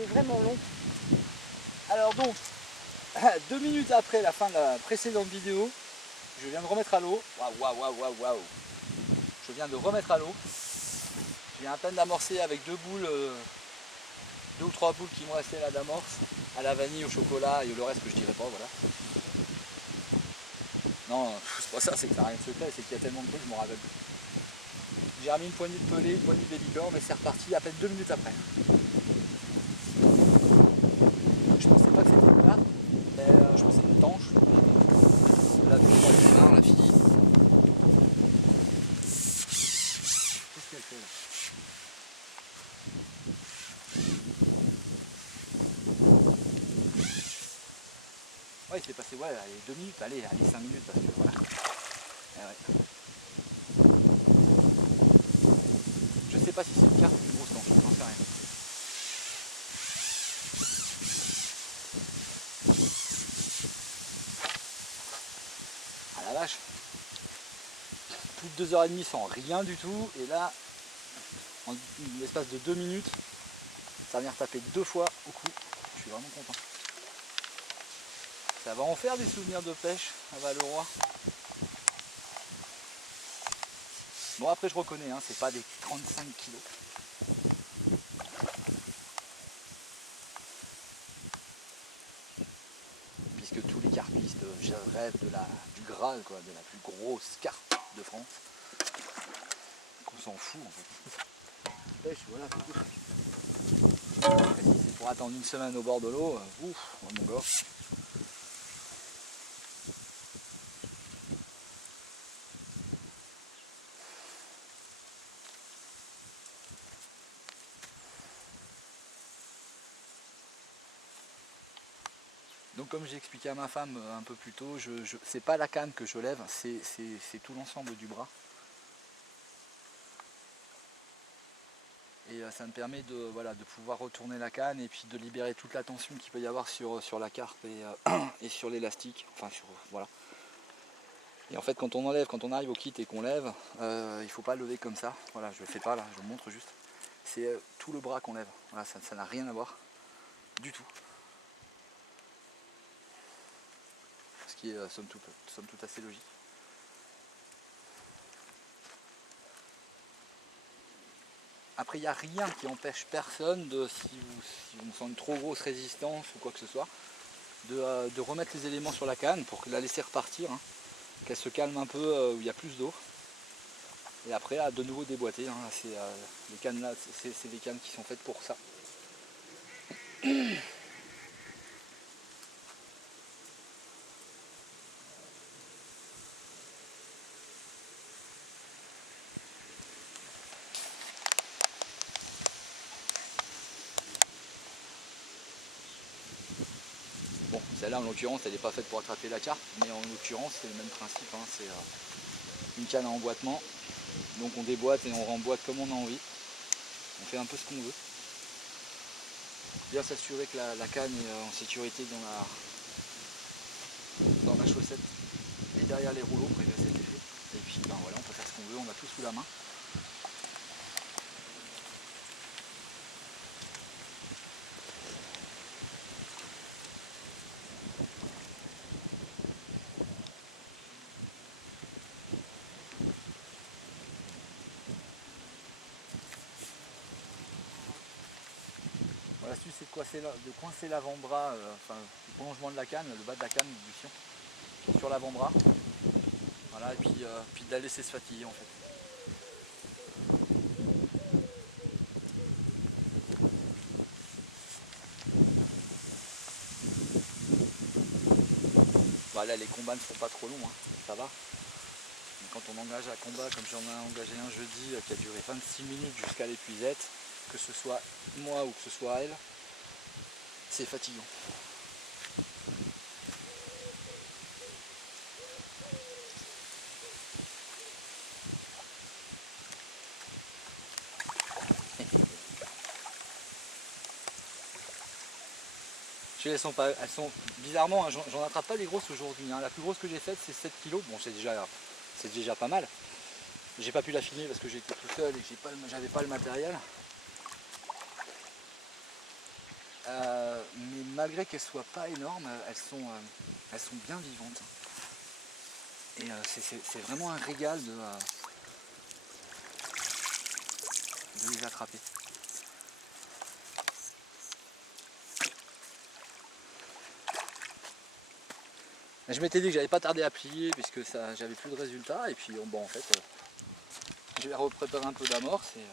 il est vraiment long. Alors donc, 2 minutes après la fin de la précédente vidéo, je viens de remettre à l'eau. Waouh. Je viens de remettre à l'eau. Je viens à peine d'amorcer avec 2 ou 3 boules qui m'ont resté là d'amorce, à la vanille, au chocolat et le reste que je dirais pas, voilà. Non, c'est pas ça, c'est que ça n'a rien de secret, c'est qu'il y a tellement de bruit, je m'en rappelle plus. J'ai remis une poignée de pelée, une poignée de bélicorne, mais c'est reparti à peine 2 minutes après. Je pensais pas que c'était plat, mais je pensais une tanche. Là, tu vois le bain, la fille. Qu'est-ce qu'elle fait là? Ouais, il s'est passé, ouais, allez, 2 minutes, allez 5 minutes, parce que voilà. Ouais. Je sais pas si c'est une carte ou une grosse tanche, j'en sais rien. Ah la vache, plus de 2h30 sans rien du tout, et là, en l'espace de 2 minutes, ça vient retaper 2 fois au cou. Je suis vraiment content. Ça va en faire des souvenirs de pêche à Val-le-Roi. Bon après je reconnais, hein, c'est pas des 35 kilos. Puisque tous les carpistes rêvent du Graal, quoi, de la plus grosse carpe de France. Qu'on s'en fout en fait. Pêche, voilà, c'est tout. Et si c'est pour attendre une semaine au bord de l'eau, ouf, mon gars. Donc comme j'ai expliqué à ma femme un peu plus tôt, c'est pas la canne que je lève, c'est tout l'ensemble du bras. Et ça me permet de pouvoir retourner la canne et puis de libérer toute la tension qu'il peut y avoir sur la carpe et sur l'élastique. Enfin voilà. Et en fait quand on enlève, quand on arrive au kit et qu'on lève, il ne faut pas lever comme ça. Voilà, je ne le fais pas là, je vous montre juste. C'est tout le bras qu'on lève. Voilà, ça n'a rien à voir du tout. Ce qui est somme toute assez logique. Après, il n'y a rien qui empêche personne, si on sent une trop grosse résistance ou quoi que ce soit, de remettre les éléments sur la canne pour la laisser repartir, hein, qu'elle se calme un peu où il y a plus d'eau. Et après, à de nouveau déboîter. Hein, les cannes là, c'est des cannes qui sont faites pour ça. Bon, celle-là en l'occurrence, elle n'est pas faite pour attraper la carpe, mais en l'occurrence, c'est le même principe. Hein, c'est une canne à emboîtement. Donc on déboîte et on remboîte comme on a envie. On fait un peu ce qu'on veut. Bien s'assurer que la canne est en sécurité dans la chaussette et derrière les rouleaux pour régresser les effets. Et puis ben voilà, on peut faire ce qu'on veut, on a tout sous la main. Bon, l'astuce c'est de coincer l'avant-bras, enfin le prolongement de la canne, le bas de la canne du fion, sur l'avant-bras. Voilà, et puis de la laisser se fatiguer en fait. Voilà, les combats ne sont pas trop longs, hein, ça va. Mais quand on engage un combat, comme j'en ai engagé un jeudi qui a duré 26 minutes jusqu'à l'épuisette, que ce soit moi ou que ce soit elle, c'est fatigant. Elles sont bizarrement, hein, j'en attrape pas les grosses aujourd'hui. Hein. La plus grosse que j'ai faite c'est 7 kg. Bon, c'est déjà pas mal. J'ai pas pu la filmer parce que j'étais tout seul et que j'avais pas le matériel. mais malgré qu'elles soient pas énormes, elles sont bien vivantes. Et c'est vraiment un régal de les attraper. Je m'étais dit que j'allais pas tarder à plier puisque j'avais plus de résultats, et puis bon, en fait je vais repréparer un peu d'amorce et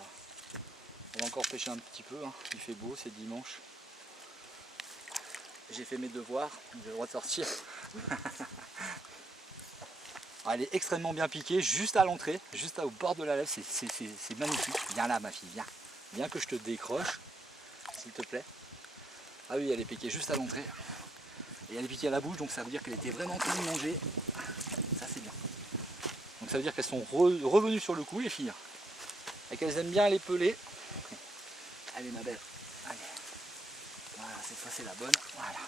on va encore pêcher un petit peu, hein. Il fait beau, c'est dimanche. J'ai fait mes devoirs, j'ai le droit de sortir. Elle est extrêmement bien piquée, juste à l'entrée, juste au bord de la lèvre, c'est magnifique. Viens là ma fille, viens. Viens que je te décroche, s'il te plaît. Ah oui, elle est piquée juste à l'entrée. Et elle est piquée à la bouche, donc ça veut dire qu'elle était vraiment en train de manger. Ça c'est bien. Donc ça veut dire qu'elles sont revenues sur le coup, les filles. Et qu'elles aiment bien les peler. Allez ma belle, allez. Voilà, cette fois c'est la bonne. Voilà.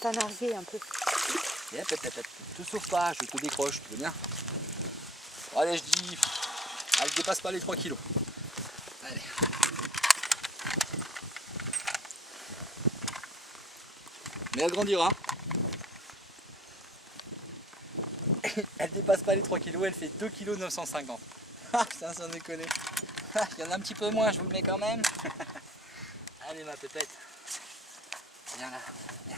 T'as nargué un peu. Et hop, te sauve pas, je te décroche, tu veux bien? Bon, allez, je dis, elle dépasse pas les 3 kilos. Allez. Mais elle grandira. Elle dépasse pas les 3 kilos, elle fait 2 kg 950. Ah putain, sans déconner. Il y en a un petit peu moins, je vous le mets quand même. Allez ma pépette. Viens là. Viens.